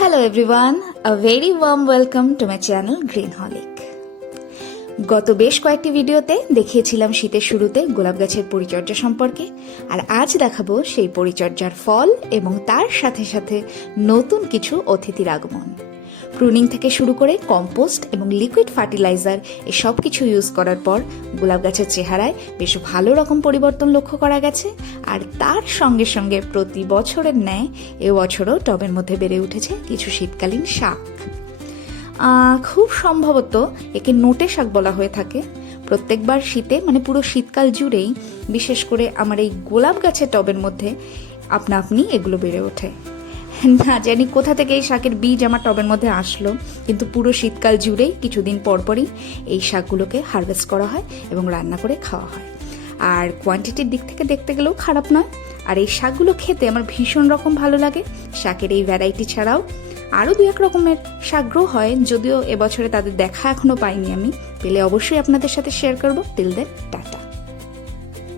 Hello everyone, a very warm welcome to my channel Greenholic. গত বেশ কয়েকটি ভিডিওতে দেখিয়েছিলাম শীতের শুরুতে গোলাপ গাছের পরিচর্যা সম্পর্কে, আর আজ দেখাবো সেই পরিচর্যার ফল এবং তার সাথে সাথে নতুন কিছু অতিথির আগমন। প্রুনিং থেকে শুরু করে কম্পোস্ট এবং লিকুইড ফার্টিলাইজার এই সব কিছু ইউজ করার পর গোলাপ গাছের চেহারায় বেশ ভালো রকম পরিবর্তন লক্ষ্য করা গেছে। আর তার সঙ্গে সঙ্গে প্রতি বছরের ন্যায় এবছরও টবের মধ্যে বেড়ে উঠেছে কিছু শীতকালীন শাক। খুব সম্ভবত একে নোটে শাক বলা হয়ে থাকে। প্রত্যেকবার শীতে মানে পুরো শীতকাল জুড়েই বিশেষ করে আমার এই গোলাপ গাছের টবের মধ্যে আপনা আপনি এগুলো বেড়ে ওঠে। না জানি কোথা থেকে এই শাকের বীজ আমার টবের মধ্যে আসলো, কিন্তু পুরো শীতকাল জুড়েই কিছুদিন পরপরই এই শাকগুলোকে হারভেস্ট করা হয় এবং রান্না করে খাওয়া হয়। আর কোয়ান্টিটির দিক থেকে দেখতে গেলেও খারাপ নয়। আর এই শাকগুলো খেতে আমার ভীষণ রকম ভালো লাগে। শাকের এই ভ্যারাইটি ছাড়াও আরও দু এক রকমের শাক গ্রো হয়, যদিও এবছরে তাদের দেখা এখনো পাইনি আমি। পেলে অবশ্যই আপনাদের সাথে শেয়ার করবো। Till then tata.